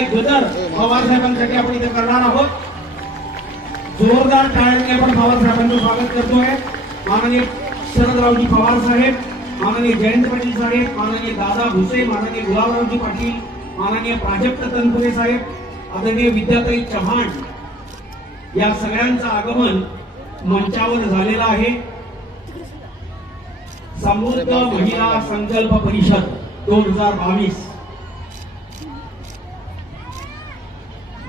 एक गदर पवार साहेबांसाठी आपण इथे करणार आहोत. जोरदार टाळ्यांनी आपण पवार साहेबांचं स्वागत करतोय. माननीय शरदरावजी पवार साहेब, माननीय जयंत पाटील साहेब, माननीय दादा भुसे, माननीय गुलाबरावजी पाटील, माननीय प्राजक्त तनपुरे साहेब, आदरणीय विद्याताई चव्हाण, या सगळ्यांचं आगमन मंचावर झालेलं आहे. समृद्ध महिला संकल्प परिषद 2022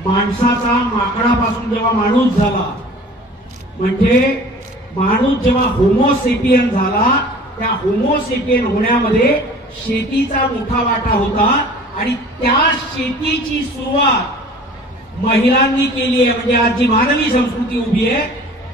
माणसाचा माकडापासून जेव्हा माणूस झाला, म्हणजे माणूस जेव्हा होमोसेपियन झाला, त्या होमोसेपियन होण्यामध्ये शेतीचा मोठा वाटा होता आणि त्या शेतीची सुरुवात महिलांनी केली आहे. म्हणजे आज जी मानवी संस्कृती उभी आहे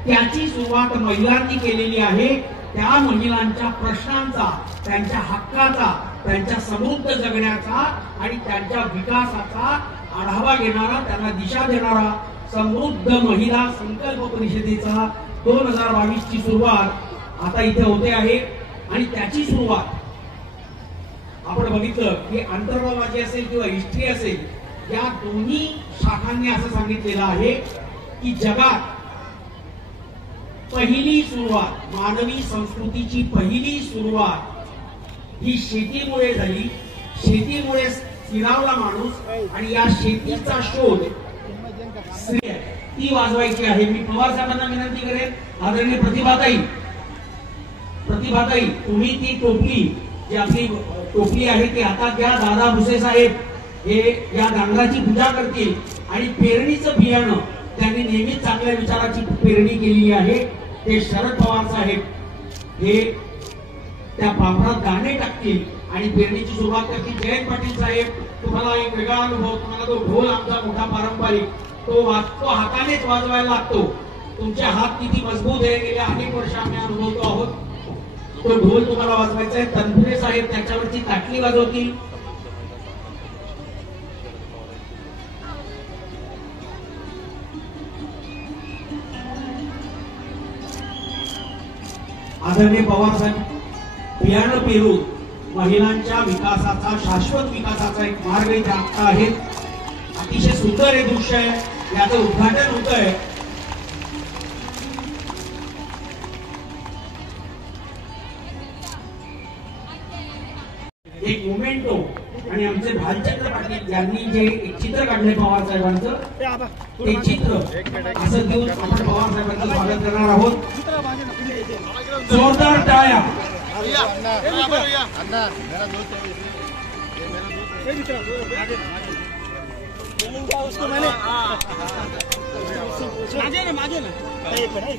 त्याची सुरुवात महिलांनी केलेली आहे. त्या महिलांच्या प्रश्नांचा, त्यांच्या हक्काचा, त्यांच्या समृद्ध जगण्याचा आणि त्यांच्या विकासाचा आढावा घेणारा, त्यांना दिशा देणारा समृद्ध महिला संकल्प परिषदेचा 2022 ची सुरुवात आता इथे होते आहे. आणि त्याची सुरुवात आपण बघितलं की अंतर्भावाची असेल किंवा हिस्ट्री असेल, या दोन्ही शाखांनी असं सांगितलेलं आहे की जगात पहिली सुरुवात, मानवी संस्कृतीची पहिली सुरुवात ही शेतीमुळे झाली. शेतीमुळे स्थिरावला माणूस आणि या शेतीचा शोध ती वाजवायची आहे. मी पवार साहेबांना विनंती करेन, आदरणीय प्रतिभाताई तुम्ही ती टोपली, जी आपली टोपली आहे ती हातात घ्या. दादा भुसे साहेब हे या नांगराची पूजा करतील आणि पेरणीचं बियाणं त्यांनी नेहमीच चांगल्या विचाराची पेरणी केलेली आहे. ते शरद पवार साहेब हे त्या पापडात दाणे टाकतील आणि पेरणीची सुरुवात करतील. जयंत पाटील साहेब, तुम्हाला एक वेगळा अनुभव, तुम्हाला तो ढोल आमचा मोठा पारंपरिक तो हातानेच वाजवायला लागतो. तुमचे हात किती मजबूत आहे गेल्या अनेक वर्ष आम्ही अनुभवतो आहोत. तो ढोल तुम्हाला वाजवायचा आहे. तनपुरे साहेब त्याच्यावरची ताटली वाजवतील. आदरणीय पवार साहेब बियाणं पेरून महिलांच्या विकासाचा, शाश्वत विकासाचा एक मार्ग इथे आखता आहेत. अतिशय सुंदर हे दृश्य आहे. याचं उद्घाटन होत आहे. एक मोमेंटो आणि आमचे भालचंद्र पाटील यांनी जे एक चित्र काढले पवार साहेबांचं, ते चित्र असं देऊन आपण पवार साहेबांचं स्वागत करणार आहोत. जोरदार टाळ्या.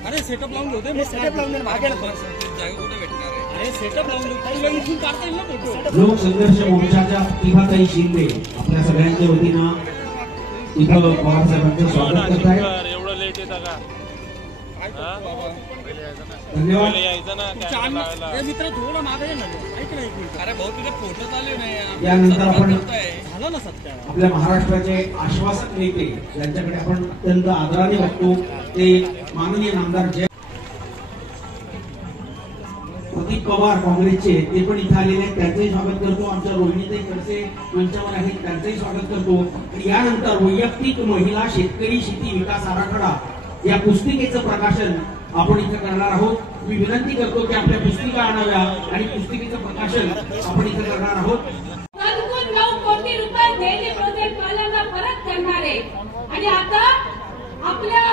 अरे सेटअप लावून होते, मी सेटअप लावून मागे जागा कुठे भेटणार आहे? सेटअप लावून इथून काढता येईल ना फोटो. लोक संघर्ष मोर्चाच्या प्रतिभाताई शिंदे आपल्या सगळ्यांच्या वतीनं इथं पवार साहेबांचं स्वागत करत आहेत. एवढं लेट येतं का? धन्यवाद. मित्र थोडं मागे ऐक नाही. अरे भाऊ तुझे फोटो चालू नाही. यानंतर आपण झालं ना सत्य आपल्या महाराष्ट्राचे आश्वासक नेते यांच्याकडे आपण अत्यंत आदराने बघतो. ते माननीय नामदार जय प्रदीप पवार काँग्रेसचे, ते पण इथे आलेले आहेत. त्यांचंही स्वागत करतो. आमच्या रोहिणीताई खडसे मंचावर आहेत, त्यांचंही स्वागत करतो. आणि यानंतर वैयक्तिक महिला शेतकरी शेती विकास आराखडा या पुस्तिकेचं प्रकाशन आपण इथे करणार आहोत. मी विनंती करतो की आपल्या पुस्तिका आणाव्या आणि पुस्तिकेचं प्रकाशन आपण इथे करणार आहोत. 9 कोटी रुपये डेली प्रोजेक्ट वाल्यांना परत करणारे आणि आता आपल्या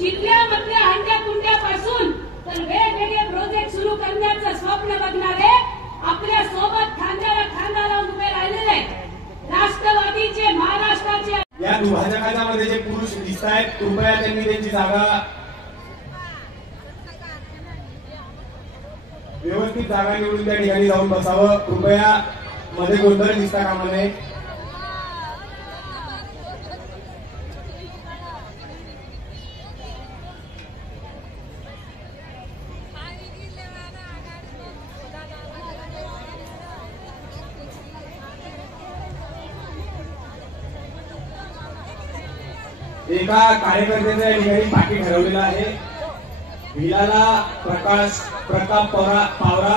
जिल्ह्यामधल्या हंड्या कुंड्यापासून तर वेगवेगळे प्रोजेक्ट सुरू करण्याचं स्वप्न बघणारे आपल्या सोबत खांद्याला खांदा लावून उभे राहिलेले राष्ट्रवादीचे महाराष्ट्राचे या विभाजकांमध्ये जे पुरुष दिसत आहेत, कृपया त्यांनी त्यांची जागा व्यवस्थित जागा निवडून त्या ठिकाणी जाऊन बसावं. कृपया मध्ये गोंधळ दिसता कामा नये. एका कार्यकर्त्याच्या या ठिकाणी पाठी ठरवलेला आहे. भिलाला प्रताप पावरा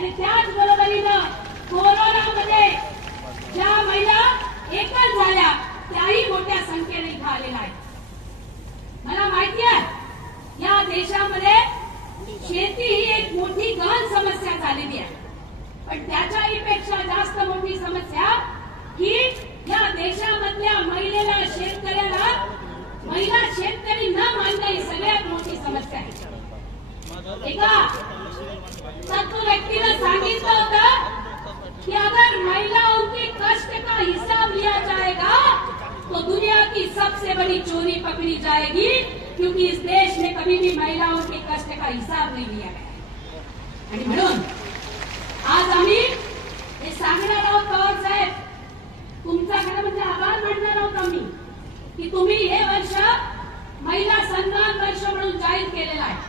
आणि त्याच बरोबरीनं कोरोनामध्ये ज्या महिला एकल झाल्या त्याही मोठ्या संख्येने इथं आलेल्या आहेत। मला माहिती आहे या देशामध्ये शेती ही एक मोठी गहन समस्या झालेली आहे, पण त्याच्याही पेक्षा जास्त मोठी समस्या ही या देशामधल्या महिला शेतकरी न मानणं ही सगळ्यात मोठी समस्या आहे। एका सत्तू व्यक्तीने सांगितलं होतं कि अगर महिलाओं के कष्ट का हिसाब लिया जाएगा तो दुनिया की सबसे बड़ी चोरी पकड़ी जाएगी, क्योंकि इस देश में कभी भी महिलाओं के कष्ट का हिसाब नहीं लिया गया। आणि म्हणून आज आम्ही हे सांगणार आहोत पवार साहेब, तुमच्याकडे म्हणजे आभार मानणार आहोत आम्ही की तुम्ही हे वर्ष महिला सन्मान वर्ष म्हणून जाहीर केलेलं आहे।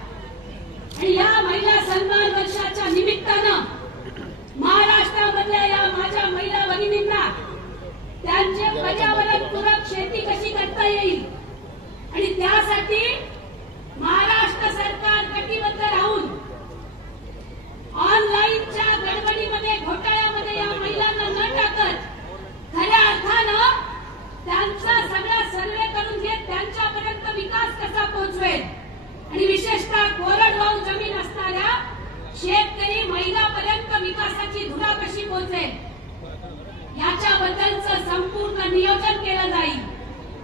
आणि या महिला सन्मान वर्षाच्या निमित्तानं महाराष्ट्रामधल्या या माझ्या महिला भगिनींना त्यांचे पर्यावरणपूरक शेती कशी करता येईल आणि त्यासाठी महाराष्ट्र सरकार कटिबद्ध राहून ऑनलाईनच्या गडबडीमध्ये घोटाळ्यामध्ये या महिलांना न टाकत खऱ्या अर्थानं त्यांचा सगळा सर्वे करून घेत त्यांच्यापर्यंत विकास कसा पोहोचवेल आणि विशेषतः कोरडवाहू जमीन असणाऱ्या शेतकरी महिलांपर्यंत विकासाची धुरा कशी पोहोचेल याच्याबद्दलचं संपूर्ण नियोजन केलं जाईल।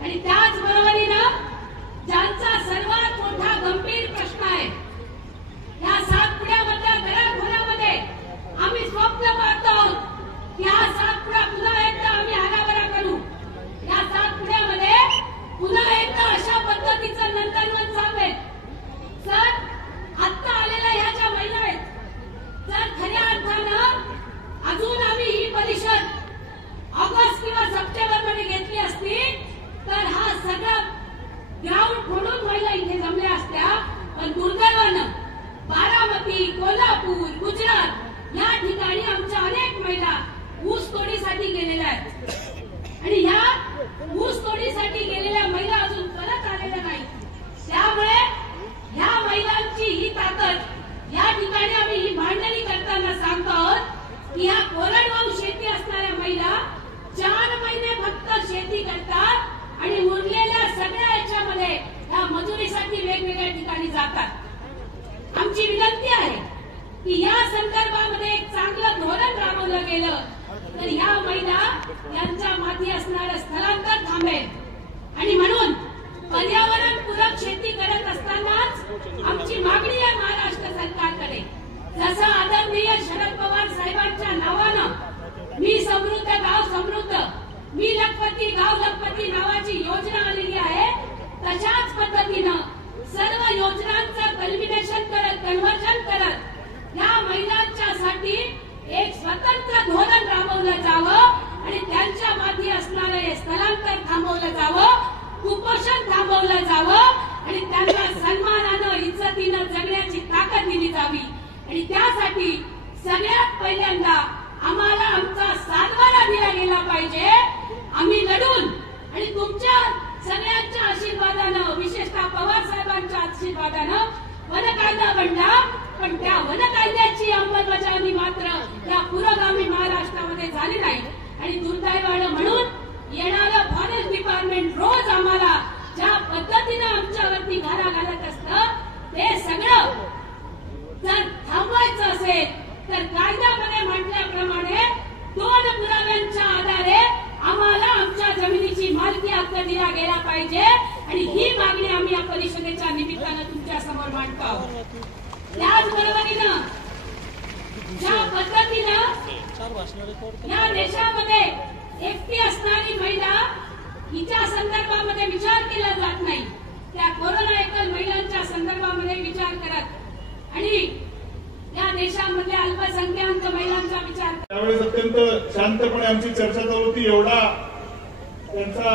आणि त्याच बरोबरीनं ज्यांचा सर्वात मोठा गंभीर प्रश्न आहे या सातपुड्यामधल्या घराघरामध्ये आम्ही स्वप्न पाहतो आहोत की हा सातपुडा पुन्हा एकदा आम्ही आराखडा करू, या सातपुड्यामध्ये पुन्हा एकदा अशा पद्धतीचं नंदनवन चालवेल। सर आत्ता आलेल्या ह्या ज्या महिला आहेत, जर खऱ्या अर्थानं अजून आम्ही ही परिषद ऑगस्ट किंवा सप्टेंबर मध्ये घेतली असती तर हा सगळा ग्राउंड फोडून महिला इथे जमल्या असत्या, पण दुर्दैवानं बारामती, कोल्हापूर, गुजरात या ठिकाणी आमच्या अनेक महिला ऊस तोडीसाठी गेलेल्या आहेत आणि ह्या ऊस तोडीसाठी गेलेल्या महिला अजून परत आलेल्या नाही। त्यामुळे ह्या महिलांची ही ताकद या ठिकाणी आम्ही ही मांडणी करताना सांगतो आहोत की ह्या कोरडवाहू शेती असणाऱ्या महिला 4 महिने फक्त शेती करतात आणि उरलेल्या सगळ्या याच्यामध्ये ह्या मजुरीसाठी वेगवेगळ्या ठिकाणी जातात। आमची विनंती आहे की या संदर्भामध्ये एक चांगलं धोरण राबवलं गेलं तर ह्या महिला यांच्या माथी असणारं स्थलांतर थांबेल। आणि म्हणून पर्यावरणपूरक शेती करत असतानाच आमची मागणी आहे महाराष्ट्र सरकारकडे, जसं आदरणीय शरद पवार साहेबांच्या नावानं मी समृद्ध गाव समृद्ध, मी लखपती गाव लखपती नावाची योजना आलेली आहे, तशाच पद्धतीनं सर्व योजनांचं कल्बिनेशन करत कन्व्हर्जन करत या महिलांच्यासाठी एक स्वतंत्र धोरण राबवलं जावं आणि त्यांच्या माथी असणारं हे स्थलांतर थांबवलं जावं, कुपोषण थांबवलं जावं आणि त्यांना सन्मानानं इज्जतीनं जगण्याची ताकद दिली जावी। आणि त्यासाठी सगळ्यात पहिल्यांदा आम्हाला आमचा सातबारा दिला गेला पाहिजे। आम्ही लढून आणि तुमच्या सगळ्यांच्या आशीर्वादानं, विशेषतः पवार साहेबांच्या आशीर्वादानं वनकायदा बनला, पण त्या वनकायद्याची अंमलबजावणी मात्र या पुरोगामी महाराष्ट्रामध्ये झाली नाही। आणि दुर्दैवानं म्हणून येणारं फॉरेस्ट डिपार्टमेंट रोज आम्हाला ज्या पद्धतीनं आमच्यावरती घारा घालत असतं ते सगळं जर थांबवायचं असेल तर कायद्यामध्ये म्हटल्याप्रमाणे 2 पुराव्यांच्या आधारे आम्हाला आमच्या जमिनीची मालकी हक्क दिला गेला पाहिजे। आणि ही मागणी आम्ही या परिषदेच्या निमित्तानं तुमच्या समोर मांडतो आहोत। त्याचबरोबरीनं ज्या पद्धतीनं या देशामध्ये एकटी असणारी महिला हिच्या संदर्भामध्ये विचार केला जात नाही, त्या कोरोना एकल महिलांच्या संदर्भामध्ये विचार करत आणि या देशामधल्या अल्पसंख्याक महिलांचा विचार त्यावेळेस अत्यंत शांतपणे आमची चर्चा चालू होती। एवढा त्यांचा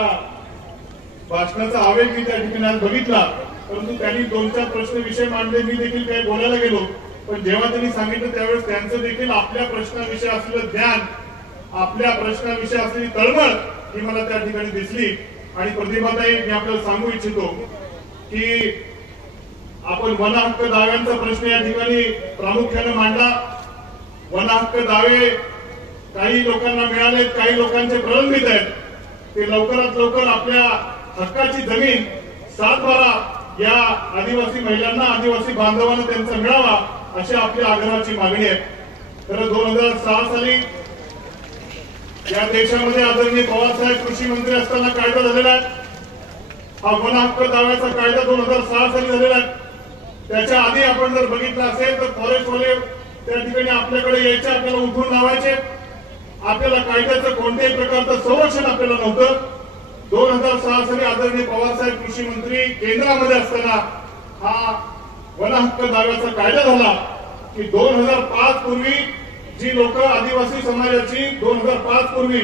भाषणाचा आवेग मी त्या ठिकाणी आज बघितला, परंतु त्यांनी 2-4 प्रश्न विषय मांडले, मी देखील काही बोलायला गेलो, पण जेव्हा त्यांनी सांगितलं त्यावेळेस त्यांचं देखील आपल्या प्रश्नाविषयी असलेलं ज्ञान, आपल्या प्रश्नाविषयी असलेली तळमळ ही मला त्या ठिकाणी दिसली। आणि प्रतिभाताई, मी आपल्याला सांगू इच्छितो की आपण वन हक्क दाव्यांचा प्रश्न या ठिकाणी प्रामुख्याने मांडला, वन हक्क दावे काही लोकांना मिळालेत, काही लोकांचे प्रलंबित आहेत, ते लवकरात लवकर आपल्या हक्काची जमीन 7/12 या आदिवासी महिलांना, आदिवासी बांधवांना त्यांचा मिळावा अशी आपल्या आग्रहाची मागणी आहे. तर 2006 साली या देशामध्ये आदरणीय पवारसाहेब कृषी मंत्री असताना कायदा झालेला आहे. हा वन हक्क दाव्याचा कायदा 2006 साली झालेला आहे. त्याच्या आधी आपण जर बघितलं असेल तर फॉरेस्टवाले त्या ठिकाणी आपल्याकडे यायचे, आपल्याला उठून लावायचे, आपल्याला कायद्याचं कोणत्याही प्रकारचं संरक्षण आपल्याला नव्हतं. 2006 साली आदरणीय पवारसाहेब कृषी मंत्री केंद्रामध्ये असताना हा वन हक्क दाव्याचा कायदा झाला की 2005 पूर्वी जी लोक आदिवासी समाजाची 2005 पूर्वी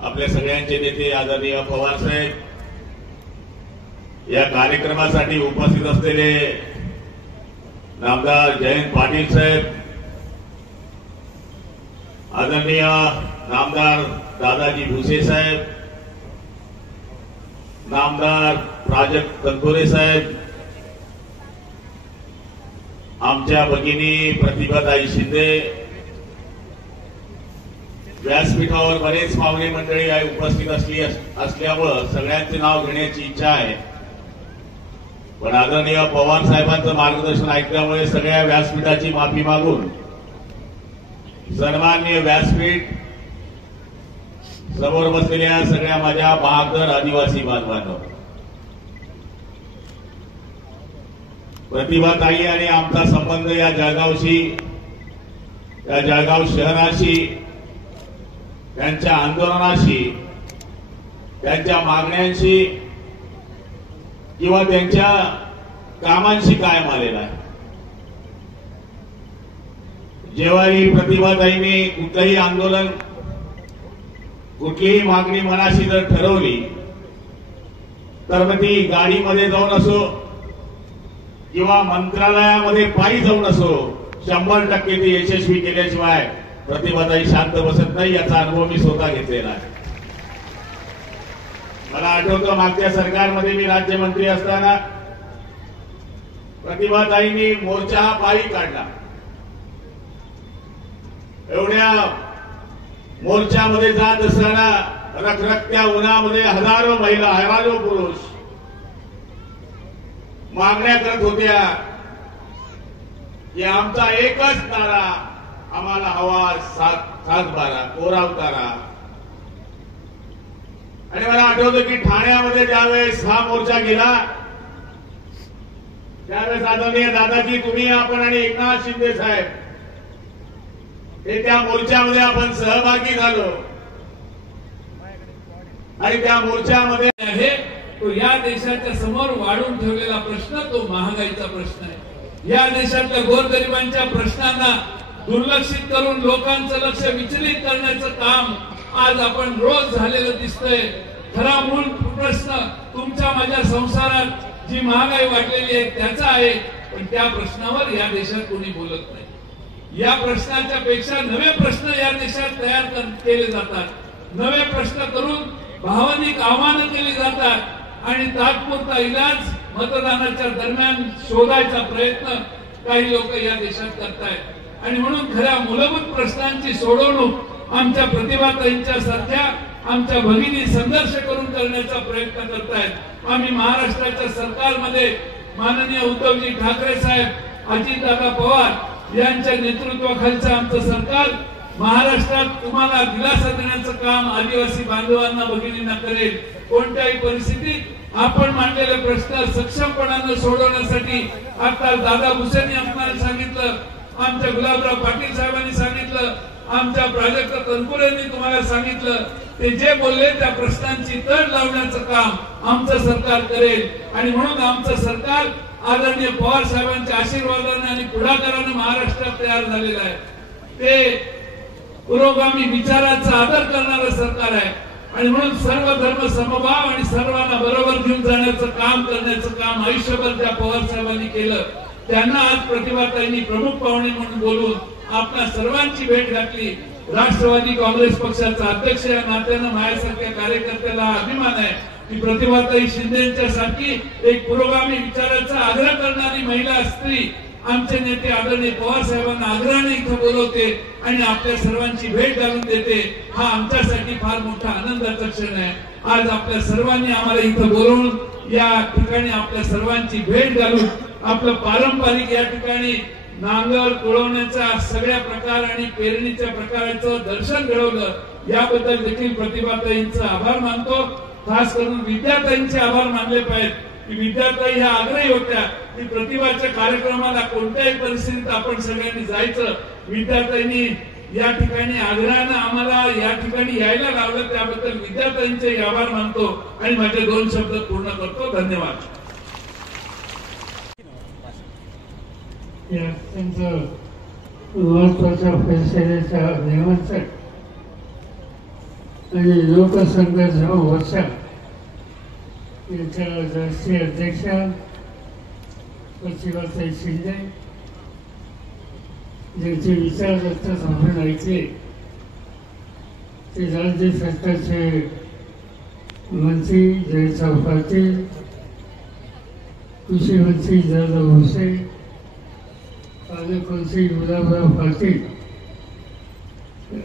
आपल्या सगळ्यांचे नेते आदरणीय पवार साहेब, या कार्यक्रमासाठी उपस्थित असलेले नामदार जयंत पाटील साहेब, आदरणीय नामदार दादाजी भुसे साहेब, नामदार प्राजक्त तनपुरे साहेब, आमच्या भगिनी प्रतिभाताई शिंदे, व्यासपीठावर बरेच पाहुणे मंडळी उपस्थित असल्यामुळं सगळ्यांचे नाव घेण्याची इच्छा आहे. पण आदरणीय पवार साहेबांचं मार्गदर्शन ऐकल्यामुळे सगळ्या व्यासपीठाची माफी मागून सन्माननीय व्यासपीठ, समोर बसलेल्या सगळ्या माझ्या बहादर आदिवासी बांधवांनो, प्रतिभाताई आणि आमचा संबंध या जळगावशी, या जळगाव शहराशी, त्यांच्या आंदोलनाशी, त्यांच्या मागण्यांशी किंवा त्यांच्या कामांशी कायम आलेला आहे. जेव्हा ही प्रतिभाताईंनी कुठलंही आंदोलन, कुठलीही मागणी मनाशी जर ठरवली तर मग ती गाडीमध्ये जाऊन असो किंवा मंत्रालयामध्ये पायी जाऊन असो, 100% ती यशस्वी केल्याशिवाय प्रतिभाताई शांत बसत नाही. याचा अनुभव मी स्वतः घेतलेला आहे. मला आठवतं मागच्या सरकारमध्ये मी राज्यमंत्री असताना प्रतिभाताईंनी मोर्चा हा पायी काढला. एवढ्या मोर्चामध्ये जात असताना रखरखत्या उन्हामध्ये हजारो महिला, हजारो पुरुष मागण्या करत होत्या की आमचा एकच नारा, आम्हाला हवा 7/12 कोरा उतारा. आणि मला आठवतं की ठाण्यामध्ये ज्यावेळेस हा मोर्चा गेला त्यावेळेस आदरणीय दादाजी, तुम्ही, आपण आणि एकनाथ शिंदे साहेब हे त्या मोर्चामध्ये आपण सहभागी झालो. आणि त्या मोर्चामध्ये आहे तो या देशाच्या समोर वाढून ठेवलेला प्रश्न, तो महागाईचा प्रश्न आहे. या देशातल्या गोरगरिबांच्या प्रश्नांना दुर्लक्षित करून लोकांचं लक्ष विचलित करण्याचं काम आज आपण रोज झालेलं दिसतंय. खरा मूळ प्रश्न तुमच्या माझ्या संसारात जी महागाई वाढलेली आहे त्याचा आहे, पण त्या प्रश्नावर या देशात कोणी बोलत नाही. या प्रश्नाच्या पेक्षा नवे प्रश्न या देशात तयार केले जातात. नवे प्रश्न करून भावनिक आव्हानं केली जातात आणि तात्पुरता इलाज मतदानाच्या दरम्यान शोधायचा प्रयत्न काही लोक या देशात करतायत. आणि म्हणून खऱ्या मूलभूत प्रश्नांची सोडवणूक आमच्या प्रतिभाताईंच्या सारख्या आमच्या भगिनी संघर्ष करून करण्याचा प्रयत्न करतायत. आम्ही महाराष्ट्राच्या सरकारमध्ये माननीय उद्धवजी ठाकरे साहेब, अजितदादा पवार यांच्या नेतृत्वाखालचं आमचं सरकार महाराष्ट्रात तुम्हाला दिलासा देण्याचं काम आदिवासी बांधवांना, भगिनींना करेल. कोणत्याही परिस्थितीत आपण मांडलेले प्रश्न सक्षमपणानं सोडवण्यासाठी आता दादा भुसेंनी आपल्याला सांगितलं, आमच्या गुलाबराव पाटील साहेबांनी सांगितलं, आमच्या प्राजक्त तनपुरेंनी तुम्हाला सांगितलं, ते जे बोलले त्या प्रश्नांची तड लावण्याचं काम आमचं सरकार करेल. आणि म्हणून आमचं सरकार आदरणीय पवार साहेबांच्या आशीर्वादाने आणि पुढाकाराने महाराष्ट्रात तयार झालेलं आहे. ते पुरोगामी विचाराचा आदर करणारं सरकार आहे. आणि म्हणून सर्व धर्म समभाव आणि सर्वांना बरोबर घेऊन जाण्याचं काम करण्याचं काम आयुष्यभर त्या पवार साहेबांनी केलं. त्यांना आज प्रतिभाताईंनी प्रमुख पाहुणे म्हणून बोलून आपल्या सर्वांची भेट घातली. राष्ट्रवादी काँग्रेस पक्षाचा अध्यक्ष या नात्यानं माझ्यासारख्या कार्यकर्त्याला अभिमान आहे की प्रतिभाताई शिंदेच्या सारखी एक पुरोगामी विचाराचा आग्रह करणारी महिला, स्त्री आमचे नेते आदरणीय पवार साहेबांना आग्रहाने इथं बोलवते आणि आपल्या सर्वांची भेट घालून देते, हा आमच्यासाठी फार मोठा आनंदाचा क्षण आहे। आज आपल्या सर्वांनी आम्हाला इथं बोलवून या ठिकाणी आपल्या सर्वांची भेट घालून आपलं पारंपरिक या ठिकाणी नांगर तुळवण्याचा सगळ्या प्रकार आणि पेरणीच्या प्रकाराचं दर्शन घडवलं, याबद्दल देखील प्रतिभाताईंचा आभार मानतो। खास करून विद्यार्थ्यांचे आभार मानले पाहिजेत। विद्यार्थी ह्या आग्रही होत्या की प्रतिभाच्या कार्यक्रमाला कोणत्याही परिस्थितीत आपण सगळ्यांनी जायचं। विद्यार्थ्यांनी या ठिकाणी आग्रहानं आम्हाला या ठिकाणी यायला लावलं, त्याबद्दल विद्यार्थ्यांचे आभार मानतो आणि माझे 2 शब्द पूर्ण करतो। धन्यवाद। या अत्यंत महत्वाच्या फैसल्याच्या नियमांसाठी आणि लोकसंघर्ष मोर्चा याच्या राष्ट्रीय अध्यक्षा प्रतिभाताई शिंदे ज्यांचे विचार आत्ताच आपण ऐकले, ते राज्य सरकारचे मंत्री जयचाव पाटील, कृषी मंत्री जाधव भुसे, पालकमंत्री गुलाबराव पाटील,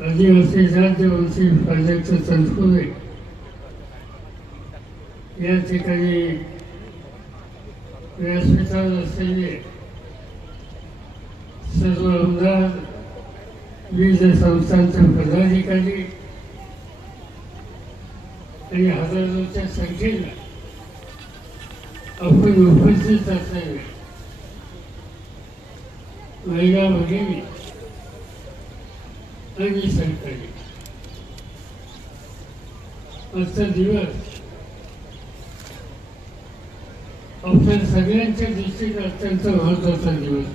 आदिवासी राज्यमंत्री प्राजक्त तनपुरे या ठिकाणी व्यासपीठावर असलेले सर्व आमदार, विविध संस्थांचे पदाधिकारी आणि हजारोच्या संख्येने आपण उपस्थित असलेले महिला भगिनी आणि सरकारी, आजचा दिवस आपल्या सगळ्यांच्या दृष्टीने अत्यंत महत्वाचा दिवस।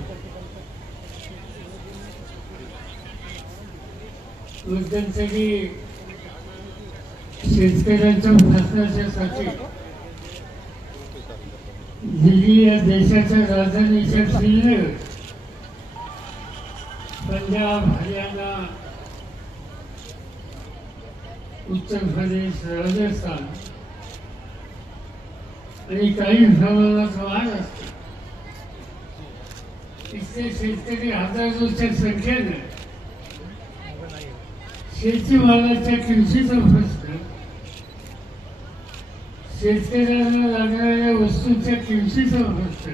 मध्यंतरी शेतकऱ्यांच्या प्रश्नासाठी दिल्ली या देशाच्या राजधानीच्या सीमेवर पंजाब, हरियाणा, उत्तर प्रदेश, राजस्थान आणि काही प्रमाणात महाराष्ट्र इथले शेतकरी हजारोच्या संख्येने शेतीमालाच्या किमतीचा प्रश्न, शेतकऱ्यांना लागणाऱ्या वस्तूंच्या किमतीचा प्रश्न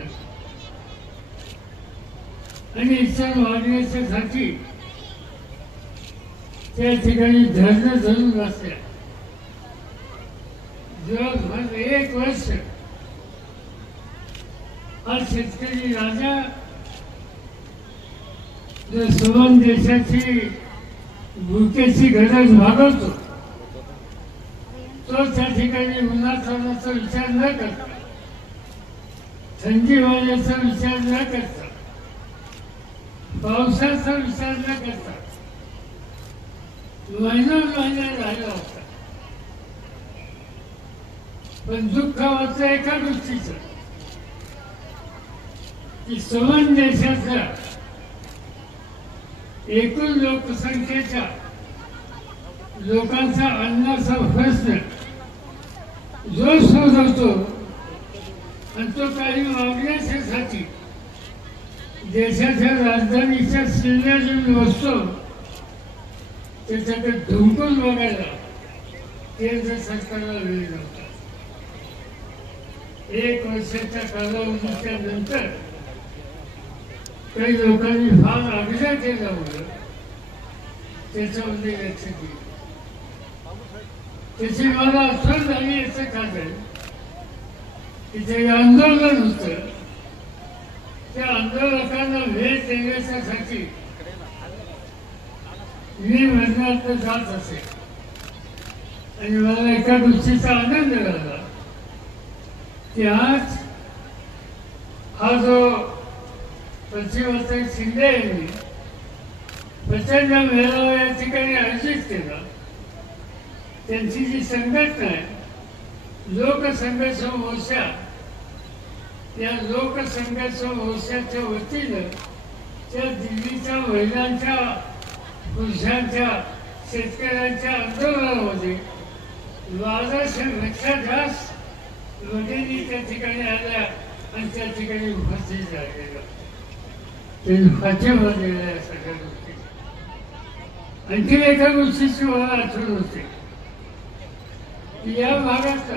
आणि इतर मागण्याच्यासाठी त्या ठिकाणी धरणं धरून बसल्या। जवळपास 1 वर्ष हा शेतकरी राजा जो समान देशाची भुकेची गरज भागवतो, तो त्या ठिकाणी उन्हातानाचा विचार न करता, थंडी वाऱ्याचा विचार न करता, पावसाचा विचार न करता महिना राहिला होता। पण दुःख होतं एका गोष्टीचं की समान देशाच्या एकूण लोकसंख्येच्या लोकांचा अन्नाचा प्रश्न जो सोडवतो आणि तो काही मागण्यासाठी देशाच्या राजधानीच्या सीमेवरून बसतो, त्याच्याकडे ढुंकून बघायला केंद्र सरकारला वेळ नव्हता। 1 वर्षाच्या कालावधीच्या नंतर काही लोकांनी फार आग्रह केल्यामुळे त्याच्यामध्ये लक्ष दिलं। त्याची मला आठवण झाली याचं कारण की जे आंदोलन होतं, त्या आंदोलकांना वेळ देण्यासाठी मी महिन्यात जात असे आणि मला एका गोष्टीचा आनंद झाला की आज हा जो प्रतिभाताई शिंदे यांनी प्रचंड मेळावा या ठिकाणी आयोजित केला, त्यांची जी संघटना आहे लोकसंघर्ष मोर्चा, या लोकसंघर्ष मोर्चाच्या वतीनं त्या दिल्लीच्या महिलांच्या, पुरुषांच्या, शेतकऱ्यांच्या आंदोलनामध्ये 1200पेक्षा जास्त भगिनी त्या ठिकाणी आल्या आणि त्या ठिकाणी उपस्थित राहिलेल्या। त्यांनी पाठिंबा दिला या सगळ्या गोष्टी. आणखी एका गोष्टीची मला आठवण होते की या भागात